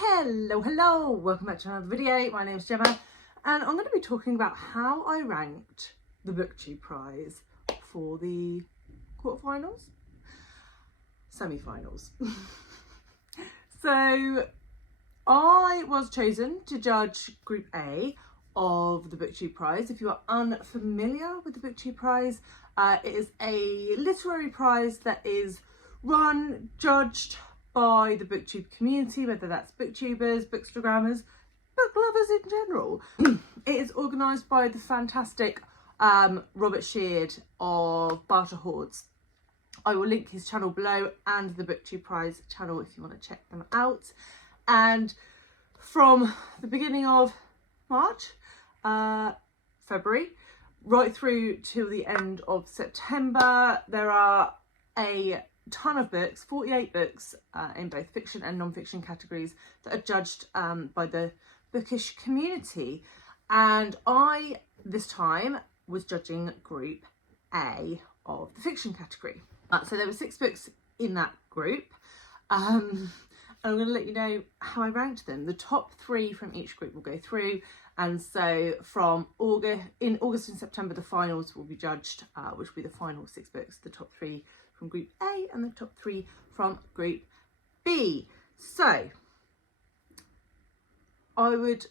Hello, welcome back to another video. My name is Gemma and I'm going to be talking about how I ranked the BookTube prize for the quarterfinals, semi-finals. So I was chosen to judge Group A of the BookTube prize. If you are unfamiliar with the BookTube prize, it is a literary prize that is run, judged by the BookTube community, whether that's booktubers, bookstagrammers, book lovers in general. It is organised by the fantastic Robert Sheard of Barter Hordes. I will link his channel below and the BookTube prize channel if you want to check them out. And from the beginning of March, February, right through till the end of September, there are a ton of books, 48 books in both fiction and non-fiction categories that are judged by the bookish community. And I, this time, was judging Group A of the fiction category. So there were 6 books in that group. And I'm going to let you know how I ranked them. The top 3 from each group will go through. And so from August and September, the finals will be judged, which will be the final 6 books, the top 3 from Group A and the top 3 from Group B. So I would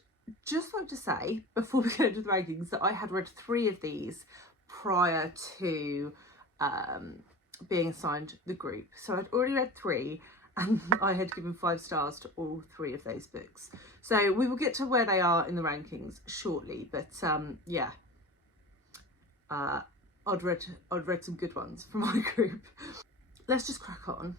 just like to say, before we go into the rankings, that I had read 3 of these prior to being assigned the group. So I'd already read 3 and I had given 5 stars to all 3 of those books. So we will get to where they are in the rankings shortly, but yeah. I'd read some good ones from my group. Let's just crack on.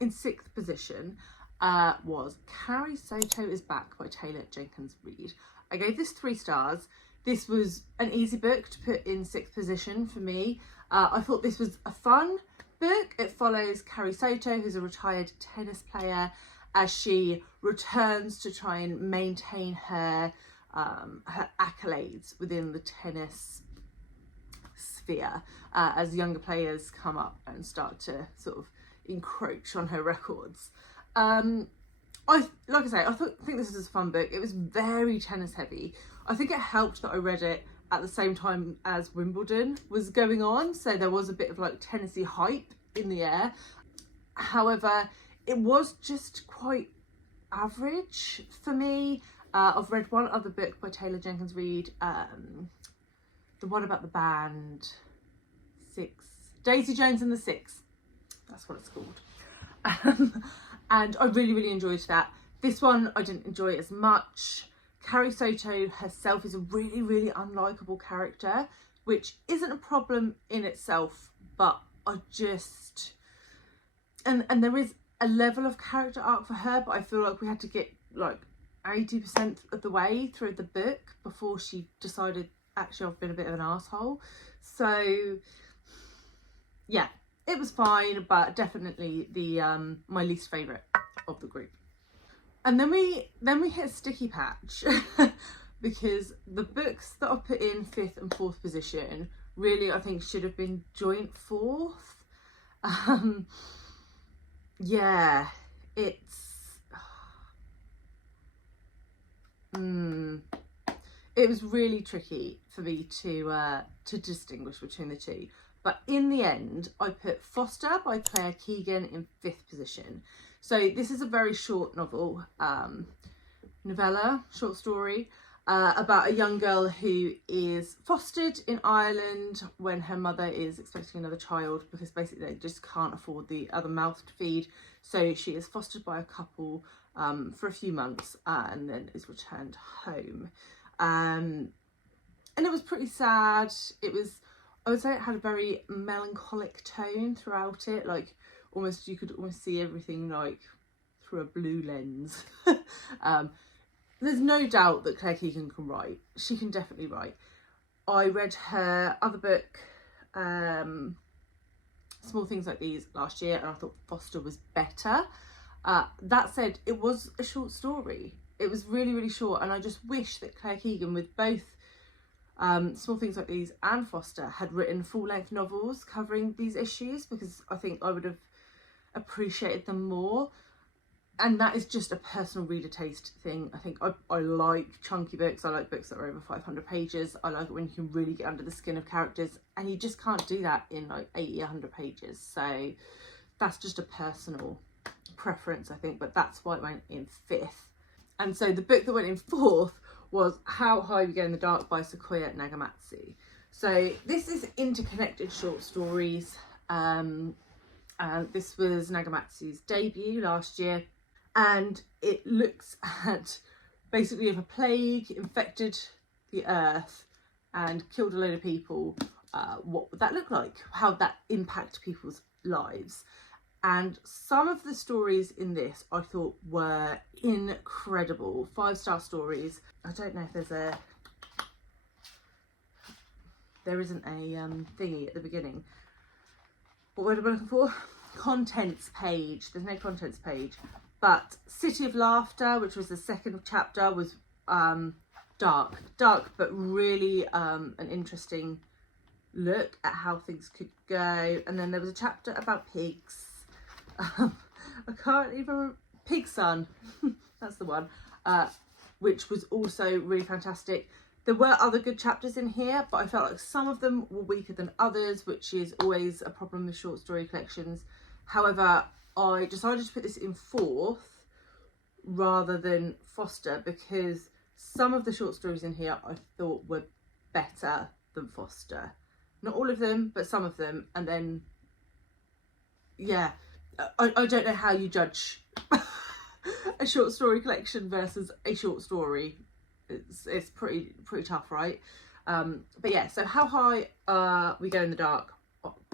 In 6th position was Carrie, Soto is Back by Taylor Jenkins Reid. I gave this 3 stars. This was an easy book to put in 6th position for me. I thought this was a fun book. It follows Carrie Soto, who's a retired tennis player, as she returns to try and maintain her accolades within the tennis sphere as younger players come up and start to sort of encroach on her records. Like I say, I think this is a fun book. It was very tennis heavy. I think it helped that I read it at the same time as Wimbledon was going on, so there was a bit of like tennisy hype in the air. However, it was just quite average for me. I've read one other book by Taylor Jenkins Reid, the one about the band, Daisy Jones and the Six, that's what it's called. And I really enjoyed that. This one I didn't enjoy as much. Carrie Soto herself is a really unlikable character, which isn't a problem in itself, but I just, and there is a level of character arc for her, but I feel like we had to get like 80% of the way through the book before she decided, actually I've been a bit of an asshole. So yeah, it was fine, but definitely the my least favourite of the group. And then we hit a sticky patch because the books that I put in 5th and 4th position really I think should have been joint 4th. Yeah, it's it was really tricky for me to distinguish between the 2. But in the end, I put Foster by Claire Keegan in 5th position. So this is a very short novel, novella, short story, about a young girl who is fostered in Ireland when her mother is expecting another child, because basically they just can't afford the other mouth to feed. So she is fostered by a couple for a few months and then is returned home. And it was pretty sad. It was, I would say it had a very melancholic tone throughout it, like almost, you could almost see everything like through a blue lens. There's no doubt that Claire Keegan can write. She can definitely write. I read her other book, Small Things Like These, last year, and I thought Foster was better. That said, it was a short story. It was really short, and I just wish that Claire Keegan, with both Small Things Like These and Foster, had written full-length novels covering these issues, because I think I would have appreciated them more. And that is just a personal reader taste thing. I think I like chunky books. I like books that are over 500 pages. I like it when you can really get under the skin of characters, and you just can't do that in like 80, 100 pages. So that's just a personal preference, I think, but that's why it went in 5th. And so the book that went in 4th was How High We Go in the Dark by Sequoia Nagamatsu. So this is interconnected short stories. This was Nagamatsu's debut last year, and it looks at basically if a plague infected the earth and killed a load of people, what would that look like? How would that impact people's lives? And some of the stories in this I thought were incredible. 5-star stories. I don't know if there isn't a thingy at the beginning. What word am I looking for? Contents page. There's no contents page. But City of Laughter, which was the 2nd chapter, was dark, but really an interesting look at how things could go. And then there was a chapter about pigs. I can't even remember. Pig Son, that's the one, which was also really fantastic. There were other good chapters in here, but I felt like some of them were weaker than others, which is always a problem with short story collections. However, I decided to put this in 4th rather than Foster, because some of the short stories in here I thought were better than Foster. Not all of them, but some of them. And then, yeah, I don't know how you judge a short story collection versus a short story. It's pretty tough, right? But yeah, so How High We Go in the Dark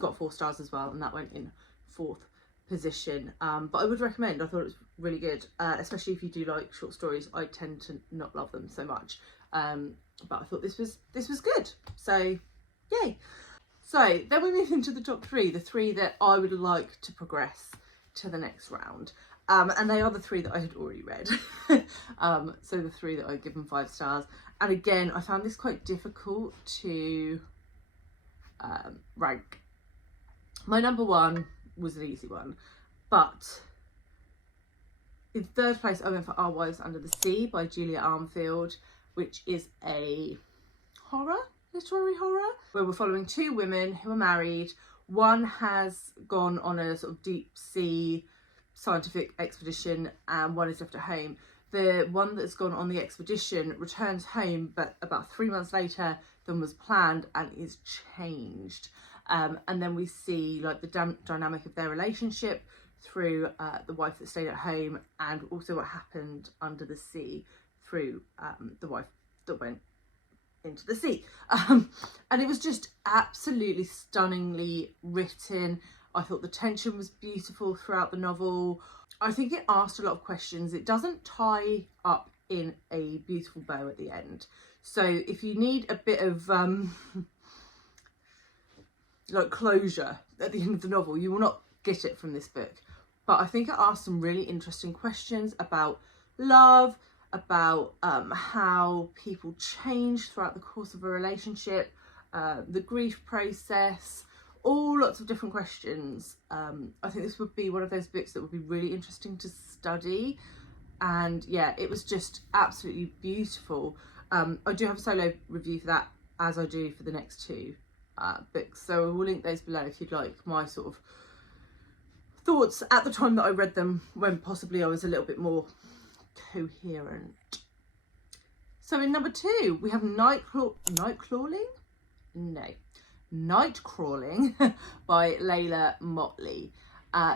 got 4 stars as well, and that went in 4th position. But I would recommend. I thought it was really good, especially if you do like short stories. I tend to not love them so much, but I thought this was good. So yay. So then we move into the top 3, the 3 that I would like to progress to the next round. And they are the 3 that I had already read. So the 3 that I'd given 5 stars. And again, I found this quite difficult to rank. My number 1 was an easy one, but in 3rd place I went for Our Wives Under the Sea by Julia Armfield, which is a literary horror, where we're following 2 women who are married. One has gone on a sort of deep sea scientific expedition and one is left at home. The one that's gone on the expedition returns home, but about 3 months later than was planned, and is changed. And then we see like the dynamic of their relationship through the wife that stayed at home, and also what happened under the sea through the wife that went into the sea. And it was just absolutely stunningly written. I thought the tension was beautiful throughout the novel. I think it asked a lot of questions. It doesn't tie up in a beautiful bow at the end. So if you need a bit of like closure at the end of the novel, you will not get it from this book. But I think it asked some really interesting questions about love, about how people change throughout the course of a relationship, the grief process, all lots of different questions. I think this would be one of those books that would be really interesting to study. And yeah, it was just absolutely beautiful. I do have a solo review for that, as I do for the next 2 books. So I will link those below if you'd like my sort of thoughts at the time that I read them, when possibly I was a little bit more coherent. So in number 2 we have Nightcrawling by Leila Motley.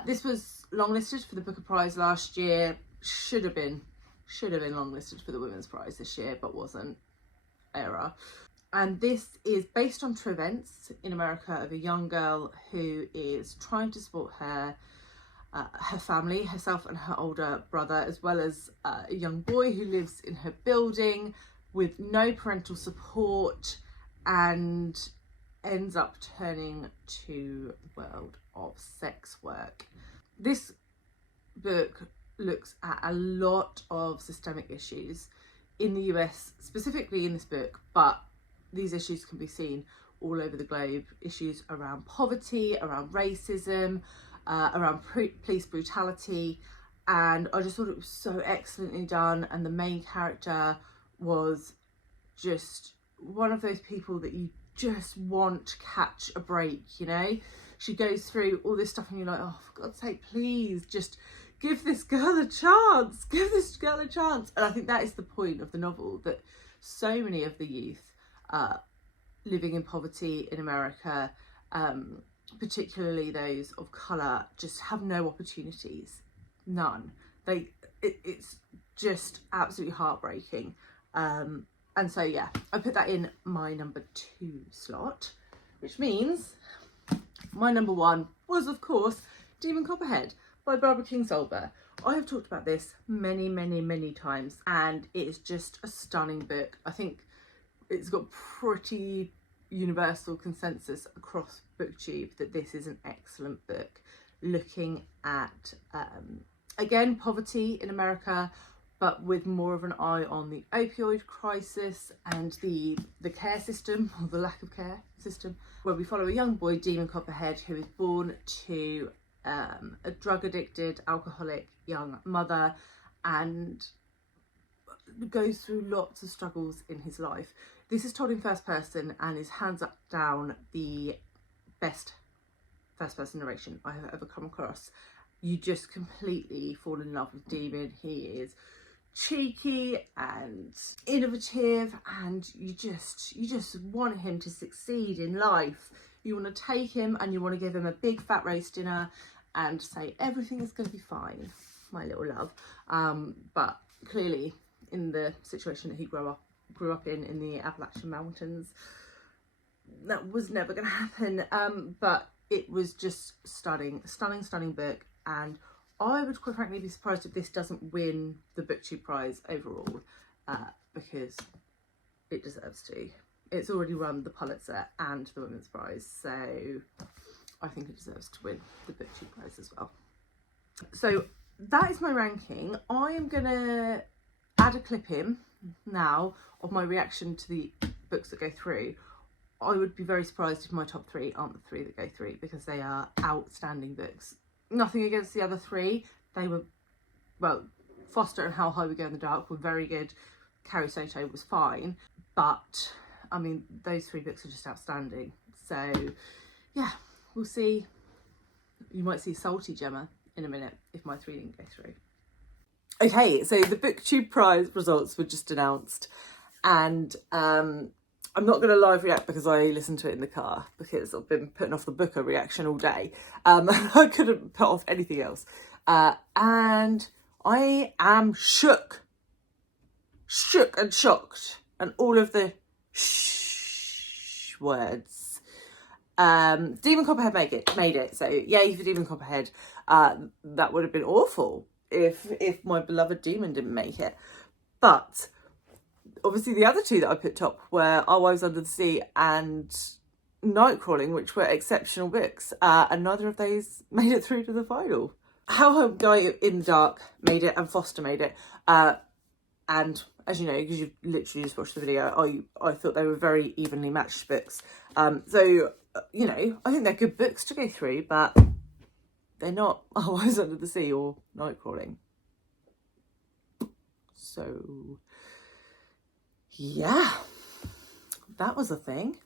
This was longlisted for the Booker Prize last year. Should have been longlisted for the Women's Prize this year, but wasn't. Error. And this is based on true events in America of a young girl who is trying to support her family, herself and her older brother, as well as a young boy who lives in her building with no parental support, and ends up turning to the world of sex work. This book looks at a lot of systemic issues in the US, specifically in this book, but these issues can be seen all over the globe. Issues around poverty, around racism, around police brutality, and I just thought it was so excellently done, and the main character was just one of those people that you just want to catch a break, you know. She goes through all this stuff and you're like, oh, for God's sake, please just give this girl a chance, give this girl a chance. And I think that is the point of the novel, that so many of the youth living in poverty in America, particularly those of colour, just have no opportunities, none. It's just absolutely heartbreaking. And so yeah, I put that in my number 2 slot, which means my number 1 was, of course, Demon Copperhead by Barbara Kingsolver. I have talked about this many times, and it is just a stunning book. I think it's got pretty universal consensus across BookTube that this is an excellent book, looking at, again, poverty in America, but with more of an eye on the opioid crisis and the care system, or the lack of care system, where we follow a young boy, Demon Copperhead, who is born to a drug-addicted, alcoholic young mother, and goes through lots of struggles in his life. This is told in first person and is hands up down the best first person narration I have ever come across. You just completely fall in love with Demon. He is cheeky and innovative, and you just want him to succeed in life. You want to take him and you want to give him a big fat roast dinner and say everything is going to be fine, my little love. But clearly, in the situation that he grew up in the Appalachian Mountains, that was never going to happen. But it was just stunning book, and I would quite frankly be surprised if this doesn't win the BookTube prize overall, because it deserves to. It's already won the Pulitzer and the Women's Prize, so I think it deserves to win the BookTube prize as well. So that is my ranking. I am going to add a clip in now of my reaction to the books that go through. I would be very surprised if my top 3 aren't the 3 that go through, because they are outstanding books. Nothing against the other 3. They were, well, Foster and How High We Go in the Dark were very good. Carrie Soto was fine. But, I mean, those 3 books are just outstanding. So, yeah, we'll see. You might see Salty Gemma in a minute if my 3 didn't go through. Okay, so the BookTube prize results were just announced. And I'm not going to live react because I listened to it in the car, because I've been putting off the Booker reaction all day. I couldn't put off anything else. And I am shook and shocked, and all of the words. Demon Copperhead made it. So yay for Demon Copperhead. That would have been awful if my beloved Demon didn't make it. But obviously the other 2 that I put top were Our Wives Under the Sea and Nightcrawling, which were exceptional books, and neither of those made it through to the final. How High We Go in the Dark made it, and Foster made it, and as you know, because you've literally just watched the video, I thought they were very evenly matched books. So, you know, I think they're good books to go through, but they're not Our Wives Under the Sea or Nightcrawling. So yeah, that was a thing.